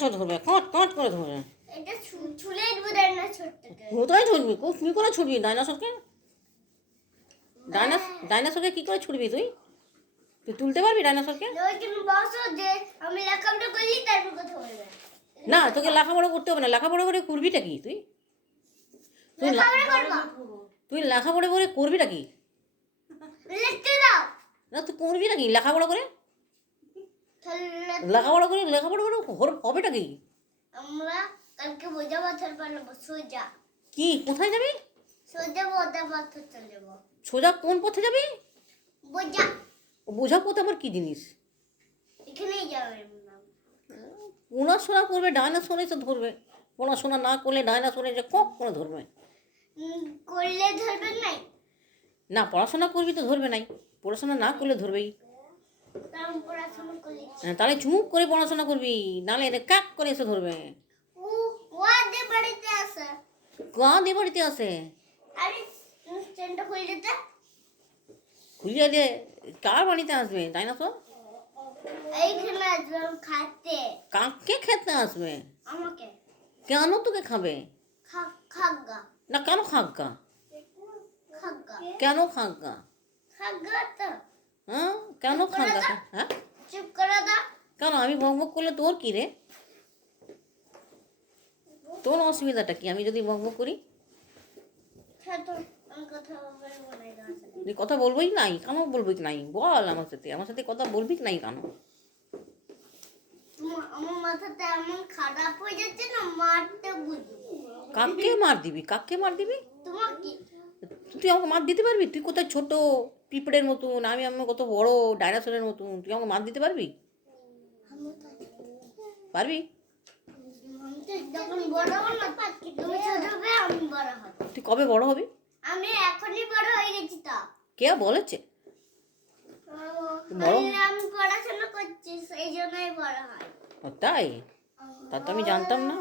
ধরবে কট কট করে ধরবে। এটা ছুলে দেবো ডাইনোসরটাকে। কোথায় ছুটবি? কি করে ছুটবি ডাইনোসরকে? ডাইনোসরকে কি করে ছুটবি তুই? তুই তুলতে পারবি ডাইনোসরকে? তুমি বসো যে আমি লেখাপড়া করলি তারপর কথা বলবে। না, তোকে লেখাপড়া করতে হবে না। লেখাপড়া করে করবিটা কি তুই? তুই তুই লেখাপড়া করে করবিটা কি? লিখতে দাও। না, তুই করবি নাকি লেখাপড়া করে? লেখাপড়া করে হবেটা কি? আমরা কালকে বোঝা পাথর বানাবো সোজা। কি কোথায় যাবি? সোজা বোঝা পাথর চলে যাবো। সোজা কোন পথে যাবি? বোঝা। বোঝা পথে আবার কি জিনিস? এখানেই যাবে। পড়াশোনা করবে ডাইনোসর এসে ধরবে। পড়াশোনা না করলে ডাইনোসর এসে কক করে ধরবে। করলে ধরবে নাই? না, পড়াশোনা করবি তো ধরবে নাই। পড়াশোনা না করলে ধরবেই। তাহলে চুমুক করে পড়াশোনা করবি, নাহলে এটা কাক করে এসে ধরবে। কাঁদে বাড়িতে আসে। খুলিয়ে দে। কার বাড়িতে আসবে ডাইনোসর? কাকে খেতে আসবে? কেন তোকে খাবে? না, কেন খাগা? কেন খাগা? হ্যাঁ, কেন খাগা? হ্যাঁ, চুপ করে দাও। কেন আমি বকবক করলে তোর কি রে? তোর অসুবিধাটা কি আমি যদি বকবক করি? তুই কথা বলবোই নাই? কেন বলবি নাই বল? আমার সাথে কথা বলবি নাই কেন? আমার মাথাটা এমন খারাপ হয়ে যাচ্ছে না, মারতে বুঝবো। কাকে মার দিবি? কাকে মার দিবি? তোমাকে। তুই আমাকে মার দিতে পারবি? তুই কোথায় ছোট পিঁপড়ের মতন, আমি কত বড় ডাইনোসরের মতন। তুই আমাকে মার দিতে পারবি? পারবি? যখন বড় হব না, তুমি ছোট হবে, আমি বড় হব। তুই কবে বড় হবি? আমি এখনই বড় হয়ে গেছি। তা কে বলেছে? আমি পড়াশোনা করছি, সেই জন্যই বড় হয়। তাই? তা তো আমি জানতাম না।